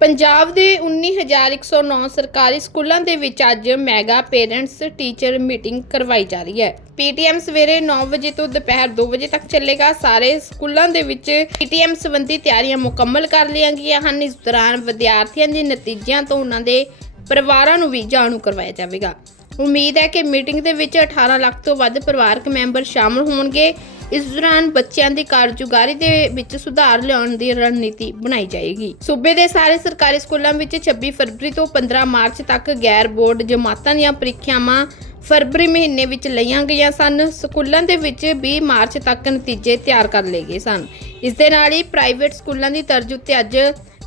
ਪੰਜਾਬ ਦੇ 19109 ਸਰਕਾਰੀ ਸਕੂਲਾਂ ਦੇ ਵਿੱਚ ਅੱਜ ਮੈਗਾ ਪੇਰੈਂਟਸ ਟੀਚਰ ਮੀਟਿੰਗ ਕਰਵਾਈ ਜਾ ਰਹੀ ਹੈ। ਪੀਟੀਐਮ ਸਵੇਰੇ 9 ਵਜੇ ਤੋਂ ਦੁਪਹਿਰ 2 ਵਜੇ ਤੱਕ ਚੱਲੇਗਾ। ਸਾਰੇ ਸਕੂਲਾਂ ਦੇ ਵਿੱਚ ਪੀਟੀਐਮ ਸੰਬੰਧੀ ਤਿਆਰੀਆਂ ਮੁਕੰਮਲ ਕਰ ਲਈਆਂ ਗਈਆਂ ਹਨ। ਇਸ ਦੌਰਾਨ ਵਿਦਿਆਰਥੀਆਂ ਦੇ ਨਤੀਜਿਆਂ ਤੋਂ ਉਹਨਾਂ ਦੇ ਪਰਿਵਾਰਾਂ ਨੂੰ ਵੀ ਜਾਣੂ ਕਰਵਾਇਆ ਜਾਵੇਗਾ। ਉਮੀਦ ਹੈ ਕਿ ਮੀਟਿੰਗ ਦੇ ਵਿੱਚ 18 ਲੱਖ ਤੋਂ ਵੱਧ ਪਰਿਵਾਰਕ ਮੈਂਬਰ ਸ਼ਾਮਲ ਹੋਣਗੇ। ਇਸ ਦੌਰਾਨ ਬੱਚਿਆਂ ਦੀ ਕਾਰਜੁਗਾਰੀ ਦੇ ਵਿੱਚ ਸੁਧਾਰ ਲਿਆਉਣ ਦੀ ਰਣਨੀਤੀ ਬਣਾਈ ਜਾਏਗੀ। ਸੂਬੇ ਦੇ ਸਾਰੇ ਸਰਕਾਰੀ ਸਕੂਲਾਂ ਵਿੱਚ 26 ਫਰਵਰੀ ਤੋਂ 15 ਮਾਰਚ ਤੱਕ ਗੈਰ ਬੋਰਡ ਜਮਾਤਾਂ ਦੀਆਂ ਪ੍ਰੀਖਿਆਵਾਂ ਫਰਵਰੀ ਮਹੀਨੇ ਵਿੱਚ ਲਈਆਂ ਗਈਆਂ ਸਨ। ਸਕੂਲਾਂ ਦੇ ਵਿੱਚ 20 ਮਾਰਚ ਤੱਕ ਨਤੀਜੇ ਤਿਆਰ ਕਰ ਲਏ ਗਏ ਸਨ। ਇਸ ਦੇ ਨਾਲ ਹੀ ਪ੍ਰਾਈਵੇਟ ਸਕੂਲਾਂ ਦੀ ਤਰਜ਼ ਉੱਤੇ ਅੱਜ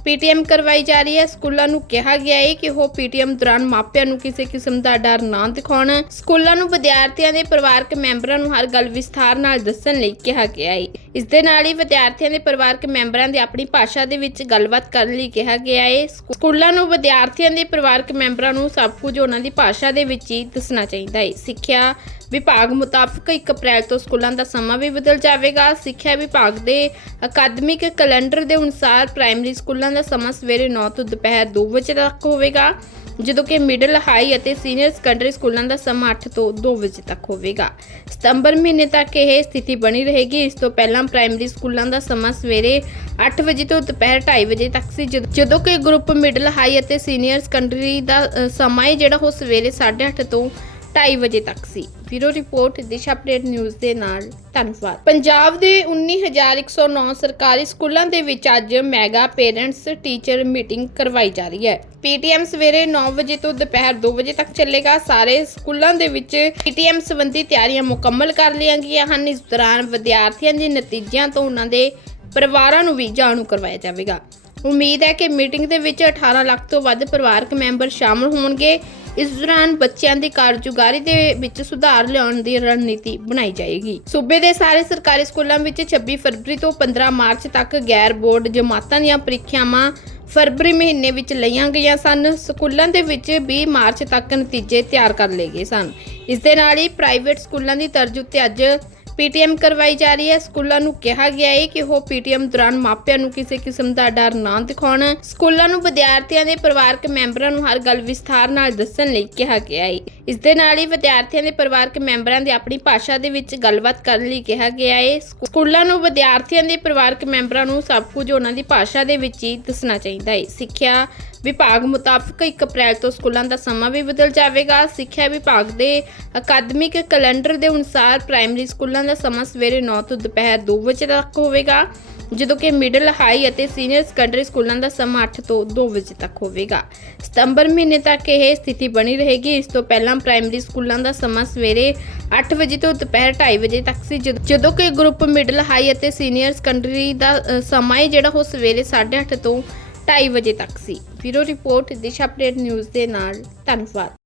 ਪੀਟੀਐਮ ਕਰਵਾਈ ਜਾ ਰਹੀ ਹੈ। ਸਕੂਲਾਂ ਨੂੰ ਕਿਹਾ ਗਿਆ ਹੈ ਕਿ ਉਹ ਪੀਟੀਐਮ ਦੌਰਾਨ ਮਾਪਿਆਂ ਨੂੰ ਕਿਸੇ ਕਿਸਮ ਦਾ ਡਰ ਨਾ ਦਿਖਾਉਣ। ਸਕੂਲਾਂ ਨੂੰ ਵਿਦਿਆਰਥੀਆਂ ਦੇ ਪਰਿਵਾਰਕ ਮੈਂਬਰਾਂ ਨੂੰ ਹਰ ਗੱਲ ਵਿਸਥਾਰ ਨਾਲ ਦੱਸਣ ਲਈ ਕਿਹਾ ਗਿਆ ਹੈ। ਇਸ ਦੇ ਨਾਲ ਹੀ ਵਿਦਿਆਰਥੀਆਂ ਦੇ ਪਰਿਵਾਰਕ ਮੈਂਬਰਾਂ ਦੇ ਆਪਣੀ ਭਾਸ਼ਾ ਦੇ ਵਿੱਚ ਗੱਲਬਾਤ ਕਰਨ ਲਈ ਕਿਹਾ ਗਿਆ ਹੈ। ਸਕੂਲਾਂ ਨੂੰ ਵਿਦਿਆਰਥੀਆਂ ਦੇ ਪਰਿਵਾਰਕ ਮੈਂਬਰਾਂ ਨੂੰ ਸਭ ਕੁਝ ਉਹਨਾਂ ਦੀ ਭਾਸ਼ਾ ਦੇ ਵਿੱਚ ਹੀ ਦੱਸਣਾ ਚਾਹੀਦਾ ਹੈ। ਸਿੱਖਿਆ ਵਿਭਾਗ ਮੁਤਾਬਕ 1 ਅਪ੍ਰੈਲ ਤੋਂ ਸਕੂਲਾਂ ਦਾ ਸਮਾਂ ਵੀ ਬਦਲ ਜਾਵੇਗਾ। ਸਿੱਖਿਆ ਵਿਭਾਗ ਦੇ ਅਕਾਦਮਿਕ ਕੈਲੰਡਰ ਦੇ ਅਨੁਸਾਰ ਪ੍ਰਾਇਮਰੀ ਸਕੂਲਾਂ ਦਾ ਸਮਾਂ ਸਵੇਰੇ 9 ਤੋਂ ਦੁਪਹਿਰ 2 ਵਜੇ ਤੱਕ ਹੋਵੇਗਾ, ਜਦੋਂ ਕਿ ਮਿਡਲ, ਹਾਈ ਅਤੇ ਸੀਨੀਅਰ ਸੈਕੰਡਰੀ ਸਕੂਲਾਂ ਦਾ ਸਮਾਂ 8 ਤੋਂ 2 ਵਜੇ ਤੱਕ ਹੋਵੇਗਾ। ਸਤੰਬਰ ਮਹੀਨੇ ਤੱਕ ਇਹ ਸਥਿਤੀ ਬਣੀ ਰਹੇਗੀ। ਇਸ ਤੋਂ ਪਹਿਲਾਂ ਪ੍ਰਾਇਮਰੀ ਸਕੂਲਾਂ ਦਾ ਸਮਾਂ ਸਵੇਰੇ 8 ਵਜੇ ਤੋਂ ਦੁਪਹਿਰ 2:30 ਵਜੇ ਤੱਕ ਸੀ, ਜਦ- ਜਦੋਂ ਕਿ ਗਰੁੱਪ ਮਿਡਲ, ਹਾਈ ਅਤੇ ਸੀਨੀਅਰ ਸੈਕੰਡਰੀ ਦਾ ਸਮਾਂ ਹੈ ਜਿਹੜਾ ਉਹ ਸਵੇਰੇ 8:30 ਤੋਂ 2:30 ਵਜੇ ਤੱਕ ਸੀ। Bureau report, Disha update news ਦੇ ਨਾਲ ਧੰਨਵਾਦ। ਪੰਜਾਬ ਦੇ 19109 ਸਰਕਾਰੀ ਸਕੂਲਾਂ ਦੇ ਵਿੱਚ ਅੱਜ ਮੈਗਾ ਪੇਰੈਂਟਸ ਟੀਚਰ ਮੀਟਿੰਗ ਕਰਵਾਈ ਜਾ ਰਹੀ ਹੈ। ਪੀਟੀਐਮ ਸਵੇਰੇ 9 ਵਜੇ ਤੋਂ ਦੁਪਹਿਰ 2 ਵਜੇ ਤੱਕ ਚੱਲੇਗਾ। ਸਾਰੇ ਸਕੂਲਾਂ ਦੇ ਵਿੱਚ ਪੀਟੀਐਮ ਸੰਬੰਧੀ ਤਿਆਰੀਆਂ ਮੁਕੰਮਲ ਕਰ ਲਈਆਂ ਗਈਆਂ ਹਨ। ਇਸ ਦੌਰਾਨ ਵਿਦਿਆਰਥੀਆਂ ਦੇ ਨਤੀਜਿਆਂ ਤੋਂ ਉਹਨਾਂ ਦੇ ਪਰਿਵਾਰਾਂ ਨੂੰ ਵੀ ਜਾਣੂ ਕਰਵਾਇਆ ਜਾਵੇਗਾ। ਉਮੀਦ ਹੈ ਕਿ ਮੀਟਿੰਗ ਦੇ ਵਿੱਚ 18 ਲੱਖ ਤੋਂ ਵੱਧ ਪਰਿਵਾਰਕ ਮੈਂਬਰ ਸ਼ਾਮਲ ਹੋਣਗੇ। ਇਸ ਦੌਰਾਨ ਬੱਚਿਆਂ ਦੀ ਕਾਰਜੁਗਾਰੀ ਦੇ ਵਿੱਚ ਸੁਧਾਰ ਲਿਆਉਣ ਦੀ ਰਣਨੀਤੀ ਬਣਾਈ ਜਾਏਗੀ। ਸੂਬੇ ਦੇ ਸਾਰੇ ਸਰਕਾਰੀ ਸਕੂਲਾਂ ਵਿੱਚ 26 ਫਰਵਰੀ ਤੋਂ 15 ਮਾਰਚ ਤੱਕ ਗੈਰ ਬੋਰਡ ਜਮਾਤਾਂ ਦੀਆਂ ਪ੍ਰੀਖਿਆਵਾਂ ਫਰਵਰੀ ਮਹੀਨੇ ਵਿੱਚ ਲਈਆਂ ਗਈਆਂ ਸਨ। ਸਕੂਲਾਂ ਦੇ ਵਿੱਚ 20 ਮਾਰਚ ਤੱਕ ਨਤੀਜੇ ਤਿਆਰ ਕਰ ਲਏ ਗਏ ਸਨ। ਇਸ ਦੇ ਨਾਲ ਹੀ ਪ੍ਰਾਈਵੇਟ ਸਕੂਲਾਂ ਦੀ ਤਰਜ਼ ਉੱਤੇ ਅੱਜ ਪੀਟੀਐਮ ਕਰਵਾਈ ਜਾ ਰਹੀ ਹੈ। ਸਕੂਲਾਂ ਨੂੰ ਕਿਹਾ ਗਿਆ ਹੈ ਕਿ ਉਹ ਪੀਟੀਐਮ ਦੌਰਾਨ ਮਾਪਿਆਂ ਨੂੰ ਕਿਸੇ ਕਿਸਮ ਦਾ ਡਰ ਨਾ ਦਿਖਾਉਣ। ਸਕੂਲਾਂ ਨੂੰ ਵਿਦਿਆਰਥੀਆਂ ਦੇ ਪਰਿਵਾਰਕ ਮੈਂਬਰਾਂ ਨੂੰ ਹਰ ਗੱਲ ਵਿਸਥਾਰ ਨਾਲ ਦੱਸਣ ਲਈ ਕਿਹਾ ਗਿਆ ਹੈ ਇਸ ਦੇ ਨਾਲ ਹੀ ਵਿਦਿਆਰਥੀਆਂ ਦੇ ਪਰਿਵਾਰਕ ਮੈਂਬਰਾਂ ਦੇ ਆਪਣੀ ਭਾਸ਼ਾ ਦੇ ਵਿੱਚ ਗੱਲਬਾਤ ਕਰਨ ਲਈ ਕਿਹਾ ਗਿਆ ਹੈ। ਸਕੂ- ਸਕੂਲਾਂ ਨੂੰ ਵਿਦਿਆਰਥੀਆਂ ਦੇ ਪਰਿਵਾਰਕ ਮੈਂਬਰਾਂ ਨੂੰ ਸਭ ਕੁਝ ਉਹਨਾਂ ਦੀ ਭਾਸ਼ਾ ਦੇ ਵਿੱਚ ਹੀ ਦੱਸਣਾ ਚਾਹੀਦਾ ਹੈ। ਸਿੱਖਿਆ ਵਿਭਾਗ ਮੁਤਾਬਕ 1 ਅਪ੍ਰੈਲ ਤੋਂ ਸਕੂਲਾਂ ਦਾ ਸਮਾਂ ਵੀ ਬਦਲ ਜਾਵੇਗਾ। ਸਿੱਖਿਆ ਵਿਭਾਗ ਦੇ ਅਕਾਦਮਿਕ ਕੈਲੰਡਰ ਦੇ ਅਨੁਸਾਰ ਪ੍ਰਾਇਮਰੀ ਸਕੂਲਾਂ ਦਾ ਸਮਾਂ ਸਵੇਰੇ 9 ਤੋਂ ਦੁਪਹਿਰ 2 ਵਜੇ ਤੱਕ ਹੋਵੇਗਾ, ਜਦੋਂ ਕਿ ਮਿਡਲ, ਹਾਈ ਅਤੇ ਸੀਨੀਅਰ ਸੈਕੰਡਰੀ ਸਕੂਲਾਂ ਦਾ ਸਮਾਂ 8 ਤੋਂ 2 ਵਜੇ ਤੱਕ ਹੋਵੇਗਾ। ਸਤੰਬਰ ਮਹੀਨੇ ਤੱਕ ਇਹ ਸਥਿਤੀ ਬਣੀ ਰਹੇਗੀ। ਇਸ ਤੋਂ ਪਹਿਲਾਂ ਪ੍ਰਾਇਮਰੀ ਸਕੂਲਾਂ ਦਾ ਸਮਾਂ ਸਵੇਰੇ 8 ਵਜੇ ਤੋਂ ਦੁਪਹਿਰ 2:30 ਵਜੇ ਤੱਕ ਸੀ। ਜਦ- ਜਦੋਂ ਕਿ ਗਰੁੱਪ ਮਿਡਲ, ਹਾਈ ਅਤੇ ਸੀਨੀਅਰ ਸੈਕੰਡਰੀ ਦਾ ਸਮਾਂ ਹੈ ਜਿਹੜਾ ਉਹ ਸਵੇਰੇ 8:30 ਤੋਂ 2:30 ਵਜੇ ਤੱਕ ਸੀ। Bureau report, Disha update news ਦੇ ਨਾਲ, ਧੰਨਵਾਦ।